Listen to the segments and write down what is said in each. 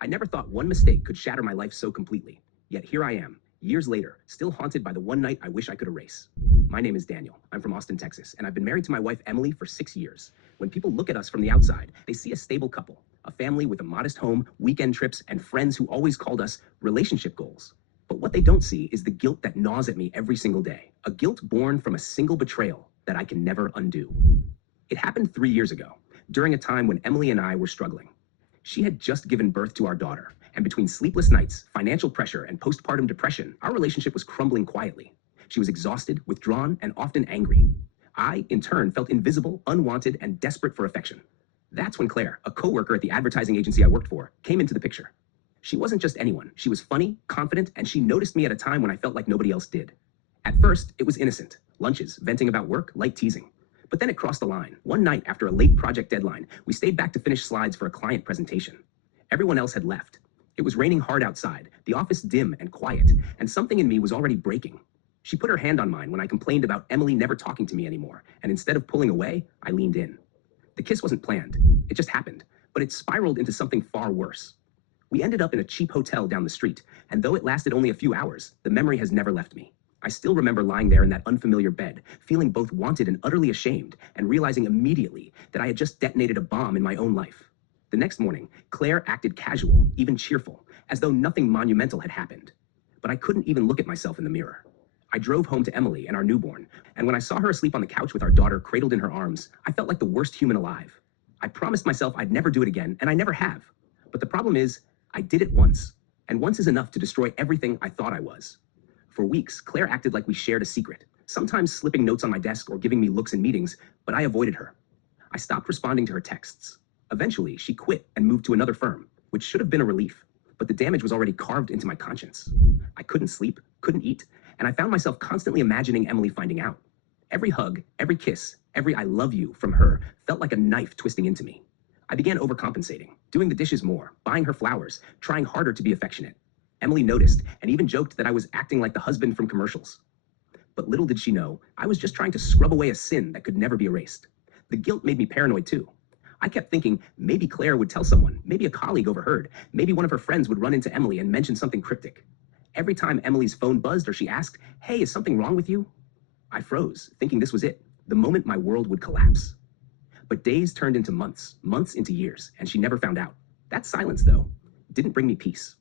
I never thought one mistake could shatter my life so completely. Yet here I am, years later, still haunted by the one night I wish I could erase. My name is Daniel. I'm from Austin, Texas, and I've been married to my wife Emily for 6 years. When people look at us from the outside, they see a stable couple, a family with a modest home, weekend trips, and friends who always called us relationship goals. But what they don't see is the guilt that gnaws at me every single day, a guilt born from a single betrayal that I can never undo. It happened 3 years ago, during a time when Emily and I were struggling. She had just given birth to our daughter, and between sleepless nights, financial pressure, and postpartum depression, our relationship was crumbling quietly. She was exhausted, withdrawn, and often angry. I, in turn, felt invisible, unwanted, and desperate for affection. That's when Claire, a coworker at the advertising agency I worked for, came into the picture. She wasn't just anyone. She was funny, confident, and she noticed me at a time when I felt like nobody else did. At first, it was innocent. Lunches, venting about work, light teasing. But then it crossed the line. One night, after a late project deadline, we stayed back to finish slides for a client presentation. Everyone else had left. It was raining hard outside, the office dim and quiet, and something in me was already breaking. She put her hand on mine when I complained about Emily never talking to me anymore, and instead of pulling away, I leaned in. The kiss wasn't planned. It just happened, but it spiraled into something far worse. We ended up in a cheap hotel down the street, and though it lasted only a few hours, the memory has never left me. I still remember lying there in that unfamiliar bed, feeling both wanted and utterly ashamed, and realizing immediately that I had just detonated a bomb in my own life. The next morning, Claire acted casual, even cheerful, as though nothing monumental had happened. But I couldn't even look at myself in the mirror. I drove home to Emily and our newborn, and when I saw her asleep on the couch with our daughter cradled in her arms, I felt like the worst human alive. I promised myself I'd never do it again, and I never have. But the problem is, I did it once, and once is enough to destroy everything I thought I was. For weeks, Claire acted like we shared a secret, sometimes slipping notes on my desk or giving me looks in meetings, but I avoided her. I stopped responding to her texts. Eventually, she quit and moved to another firm, which should have been a relief, but the damage was already carved into my conscience. I couldn't sleep, couldn't eat, and I found myself constantly imagining Emily finding out. Every hug, every kiss, every I love you from her felt like a knife twisting into me. I began overcompensating, doing the dishes more, buying her flowers, trying harder to be affectionate. Emily noticed and even joked that I was acting like the husband from commercials. But little did she know, I was just trying to scrub away a sin that could never be erased. The guilt made me paranoid too. I kept thinking maybe Claire would tell someone, maybe a colleague overheard, maybe one of her friends would run into Emily and mention something cryptic. Every time Emily's phone buzzed or she asked, "Hey, is something wrong with you?" I froze, thinking this was it, the moment my world would collapse. But days turned into months, months into years, and she never found out. That silence, though, didn't bring me peace.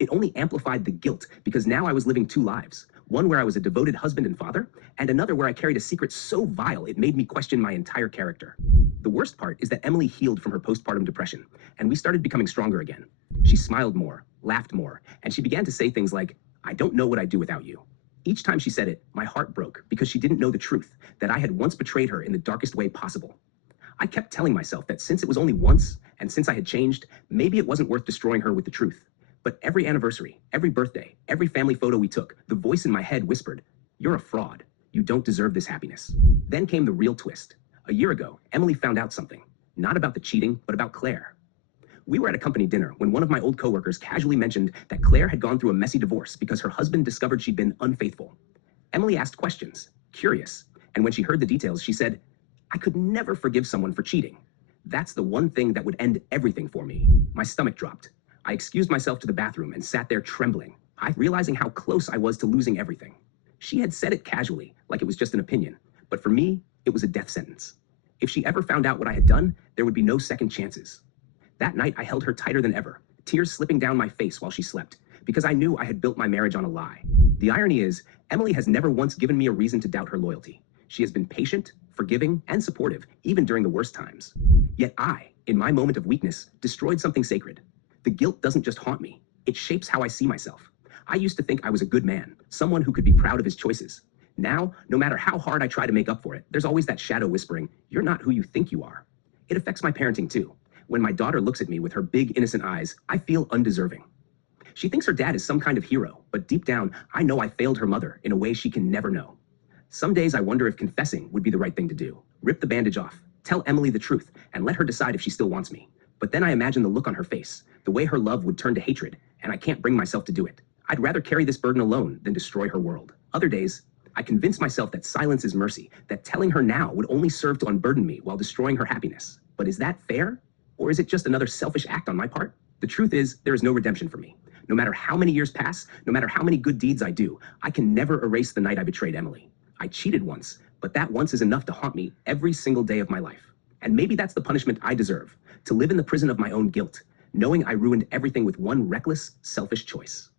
It only amplified the guilt because now I was living two lives, one where I was a devoted husband and father, and another where I carried a secret so vile it made me question my entire character. The worst part is that Emily healed from her postpartum depression, and we started becoming stronger again. She smiled more, laughed more, and she began to say things like, "I don't know what I'd do without you." Each time she said it, my heart broke because she didn't know the truth, that I had once betrayed her in the darkest way possible. I kept telling myself that since it was only once, and since I had changed, maybe it wasn't worth destroying her with the truth. But every anniversary, every birthday, every family photo we took, the voice in my head whispered, "You're a fraud. You don't deserve this happiness." Then came the real twist. A year ago, Emily found out something, not about the cheating, but about Claire. We were at a company dinner when one of my old coworkers casually mentioned that Claire had gone through a messy divorce because her husband discovered she'd been unfaithful. Emily asked questions, curious, and when she heard the details, she said, "I could never forgive someone for cheating. That's the one thing that would end everything for me." My stomach dropped. I excused myself to the bathroom and sat there trembling, realizing how close I was to losing everything. She had said it casually, like it was just an opinion, but for me, it was a death sentence. If she ever found out what I had done, there would be no second chances. That night, I held her tighter than ever, tears slipping down my face while she slept, because I knew I had built my marriage on a lie. The irony is, Emily has never once given me a reason to doubt her loyalty. She has been patient, forgiving, and supportive, even during the worst times. Yet I, in my moment of weakness, destroyed something sacred. The guilt doesn't just haunt me, it shapes how I see myself. I used to think I was a good man, someone who could be proud of his choices. Now, no matter how hard I try to make up for it, there's always that shadow whispering, "You're not who you think you are." It affects my parenting too. When my daughter looks at me with her big, innocent eyes, I feel undeserving. She thinks her dad is some kind of hero, but deep down, I know I failed her mother in a way she can never know. Some days I wonder if confessing would be the right thing to do. Rip the bandage off, tell Emily the truth, and let her decide if she still wants me. But then I imagine the look on her face, the way her love would turn to hatred, and I can't bring myself to do it. I'd rather carry this burden alone than destroy her world. Other days, I convince myself that silence is mercy, that telling her now would only serve to unburden me while destroying her happiness. But is that fair? Or is it just another selfish act on my part? The truth is, there is no redemption for me. No matter how many years pass, no matter how many good deeds I do, I can never erase the night I betrayed Emily. I cheated once, but that once is enough to haunt me every single day of my life. And maybe that's the punishment I deserve, to live in the prison of my own guilt, knowing I ruined everything with one reckless, selfish choice.